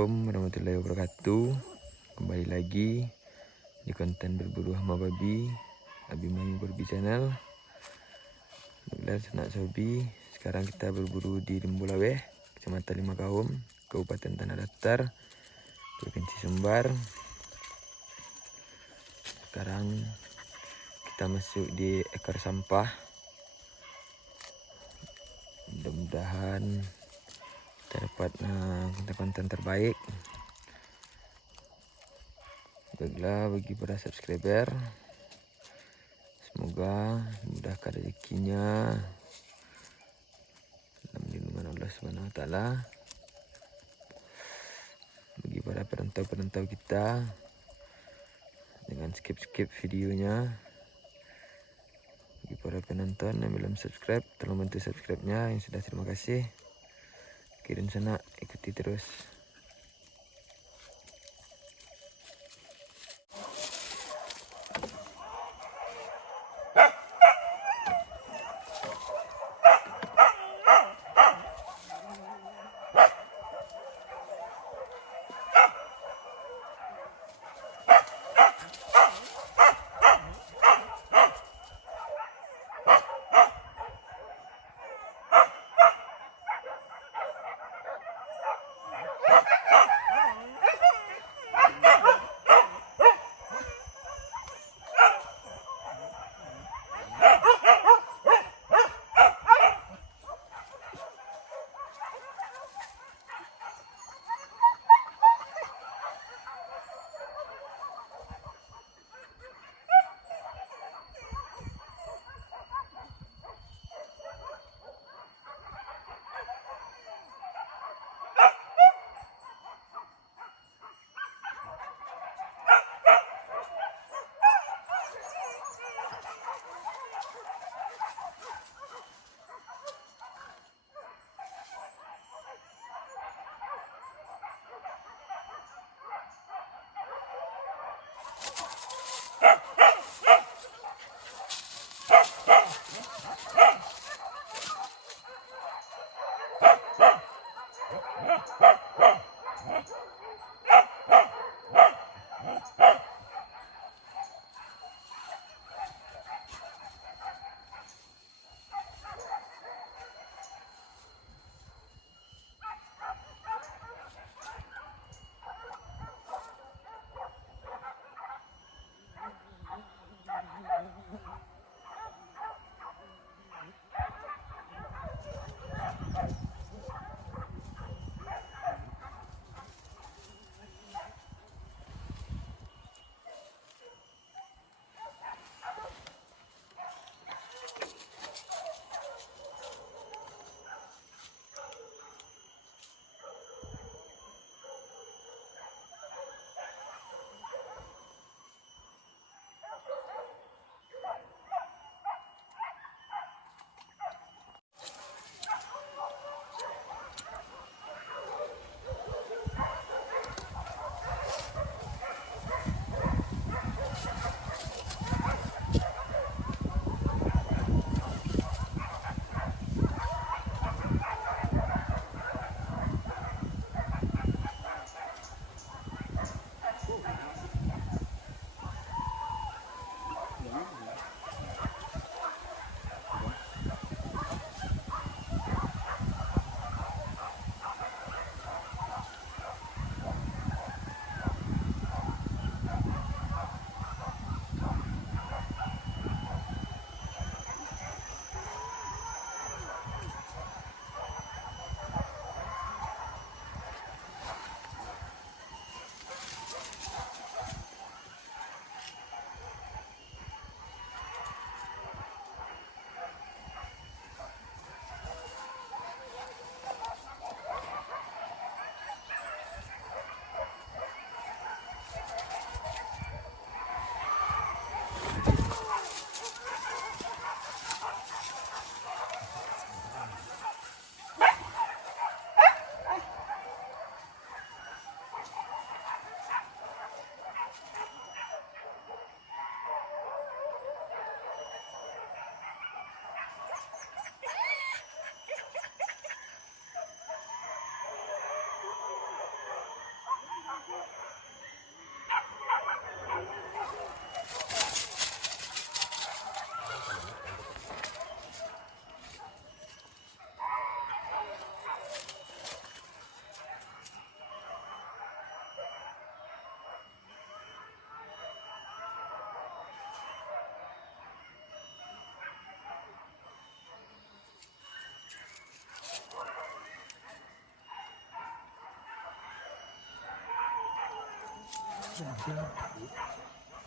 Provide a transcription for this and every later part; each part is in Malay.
Assalamualaikum warahmatullahi wabarakatuh. Kembali lagi di konten berburu hama babi Abimanyu Babi Channel. Baiklah sanak sobi, sekarang kita berburu di Limbolaweh, Kecamatan Limakaum, Kabupaten Tanah Datar, Provinsi Sumbar. Sekarang kita masuk di ekor sampah. Mudah-mudahan kita dapat konten terbaik. Baiklah, bagi para subscriber, semoga dimudahkan rezekinya dalam lindungan Allah Subhanahu wa taala. Bagi para perantau-perantau kita, jangan skip videonya. Bagi para penonton yang belum subscribe, tolong bantu subscribe-nya. Yang sudah, terima kasih. Kirim sana, ikuti terus.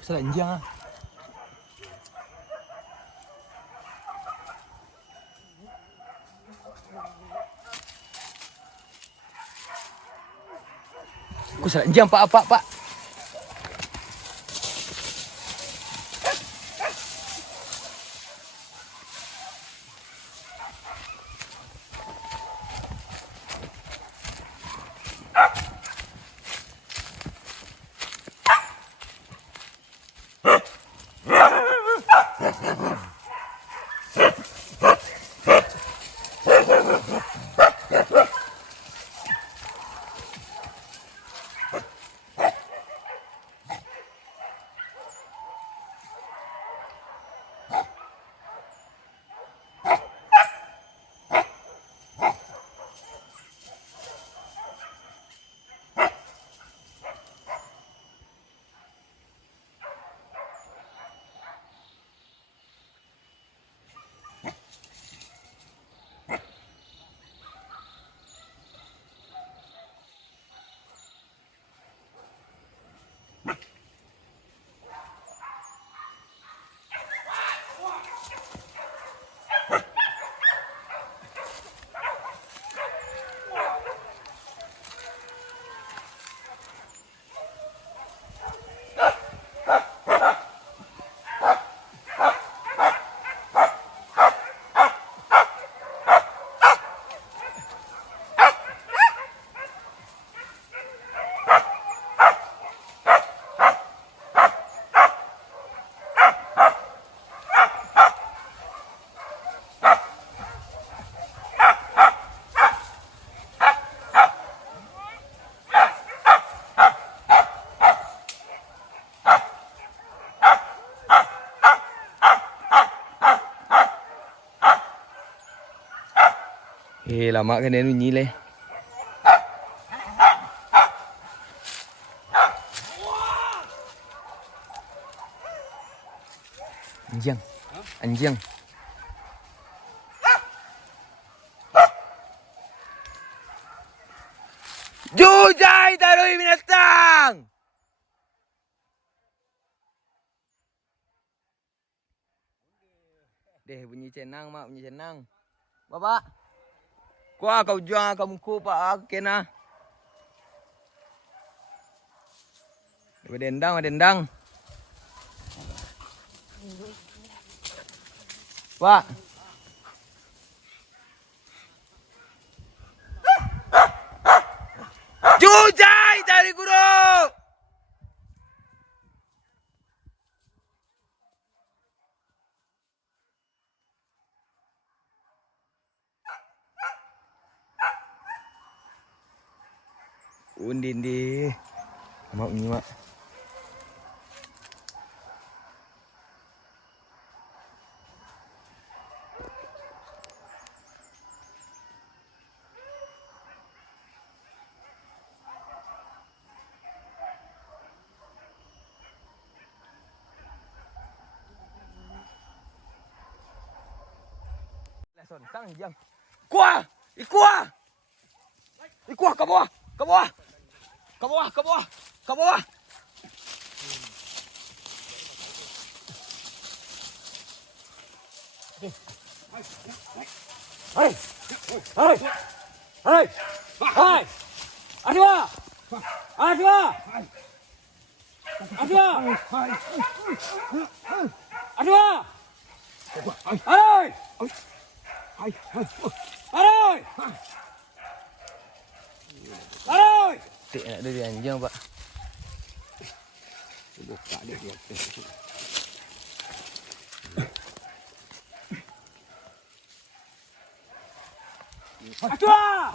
Selanjang ah. Aku selanjang pak. Lama kan dia bunyi leh. Anjing. Jujai tarui binatang. Deh bunyi cenang mak, bunyi cenang. Bapak. Kuah kau jual kamu ku pak kena. Dendang. Pak. Jujai dari guru. Undin di. Mak ni mak. Sang jang. Kuah! Ikuah ke bawah. Ke bawah. Hai. Adua. Tik nak dari anjing pak. Buka dia. Adua.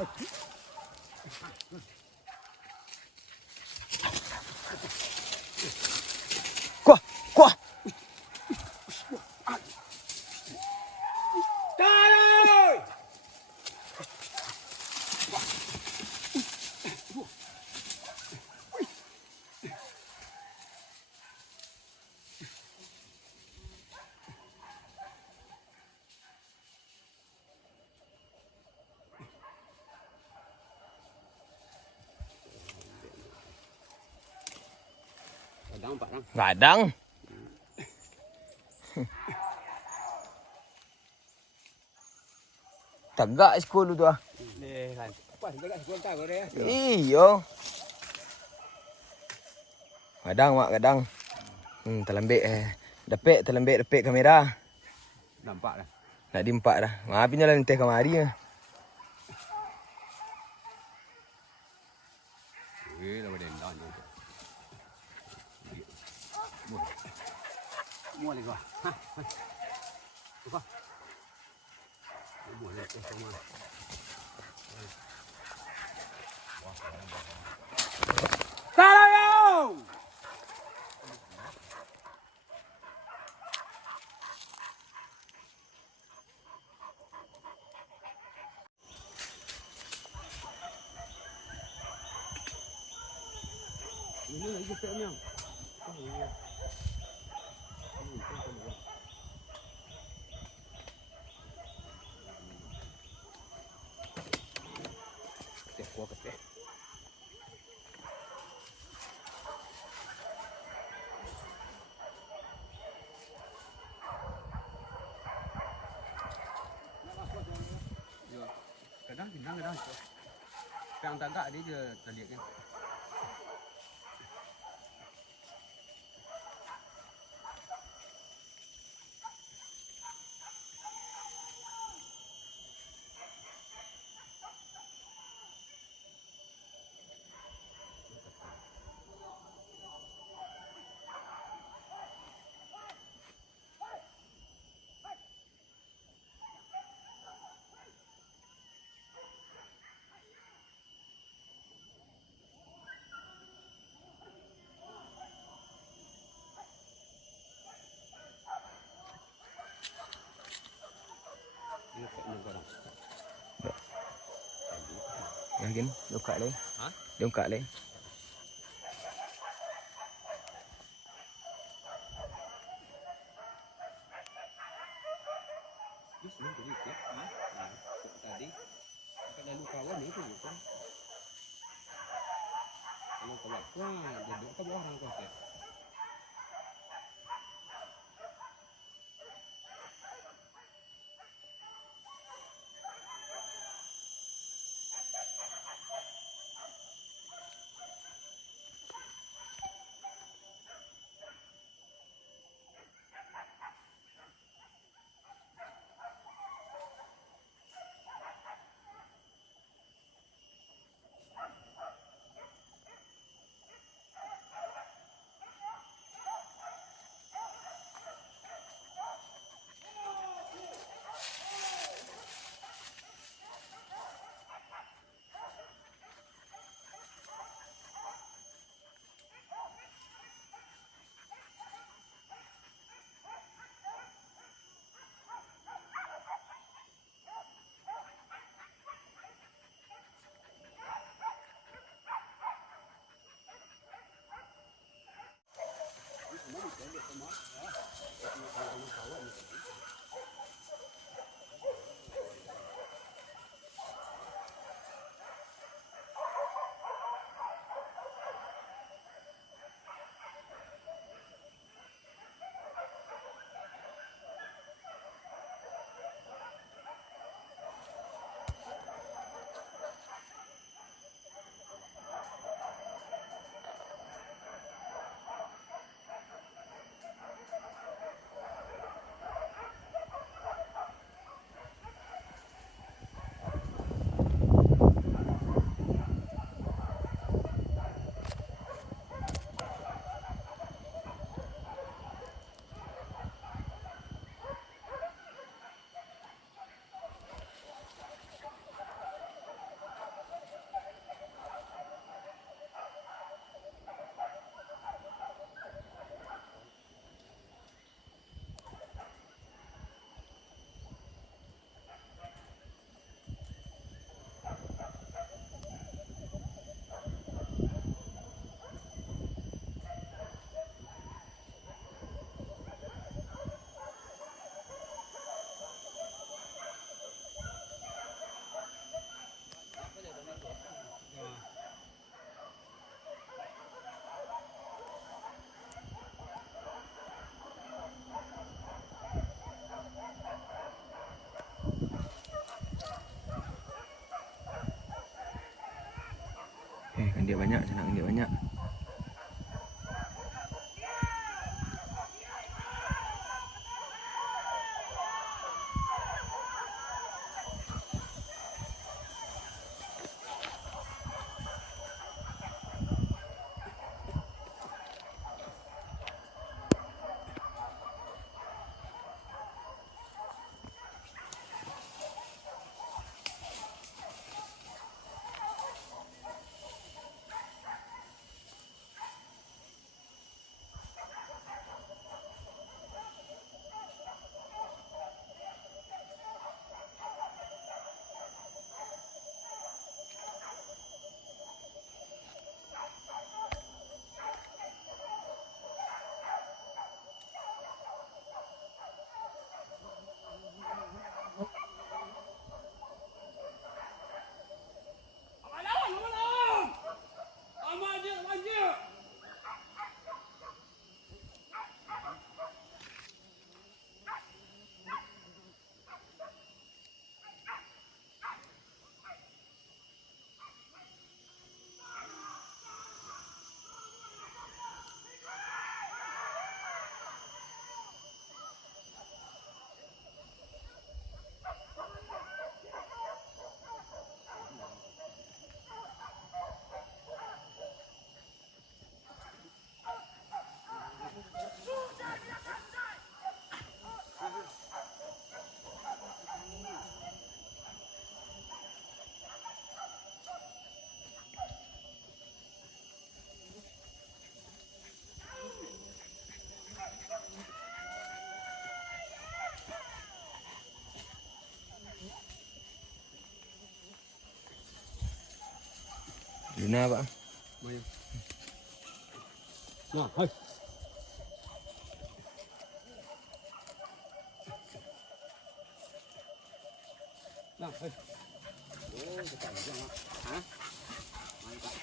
Kuah. Tarik. Gadang. Tagak sekolah tu ah. Iyo. Gadang mak gadang. Terlembik terlembik kamera. Nampak dah. Nak diempak dah. Apinya lah teh kamari ah. Lah badan dah tu. Mua lên rồi. Ha. Được không? Mua lên xong rồi. Sao ini lagi sekejap. Kuah keteh. Kadang kadang. Yang tagak dia terlihat kan. Yakin? Dia buka leh. Ha? Dia buka leh. Tadi kan lalu kawan ni tu kan. Kalau kawan wah dia duduk ke bawah orang kau tu. banyak, saya nak ambil banyak. Luna pak. Nah, hai. Nah, hai. Oh, kita jangan. Hah? Mantap.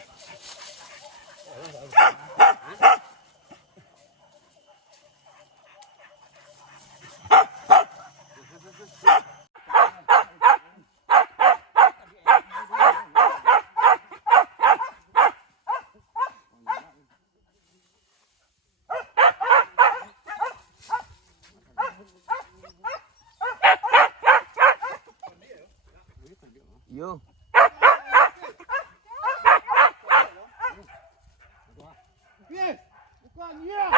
Yo. Yes, bukan ya.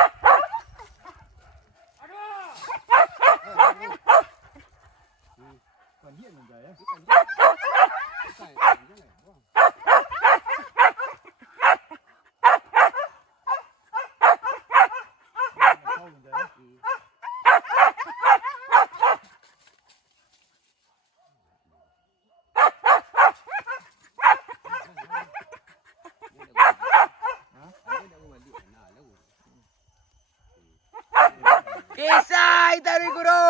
Ada. Bukan dia enggak ya? Bukan dia. Kisah Itari Guru.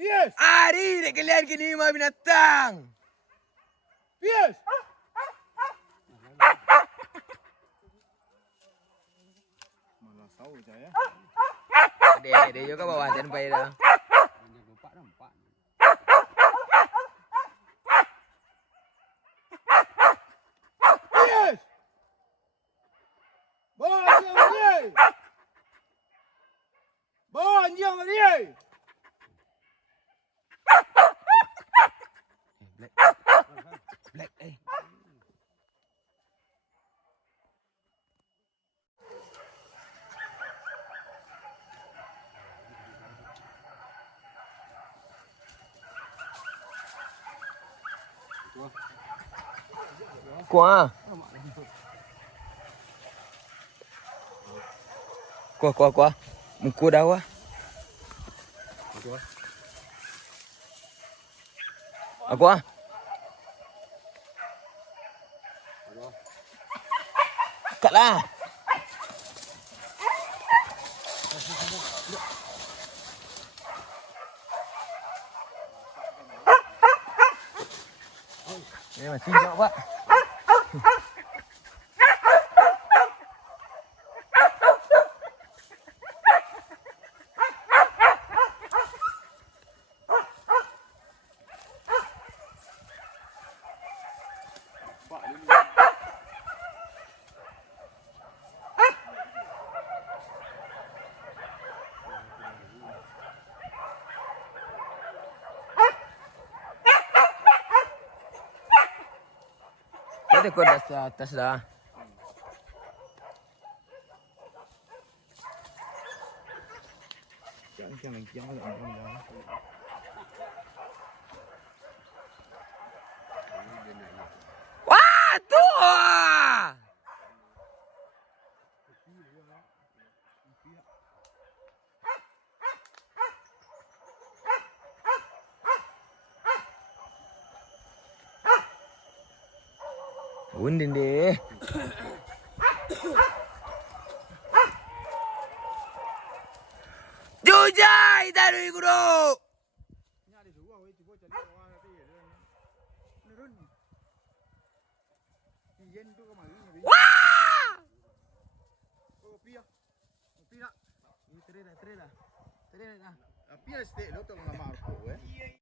Yes, Hari dek kalian kini mah binatang. yes. Malah tahu saya. Dek juga bawa tempai dah. Hanya lupa nampak. Yes. Bawa anjing dia. Bawa anjing dia. Black eh. Kuah. Kuah. Muku dah wah. Aku ah. Kat lah. Masih jauh pak. Ada kau dah atas dah. Wah, tu. Undin deh. Jujai dari guru. Wah! Pia stay lo to mga marko eh.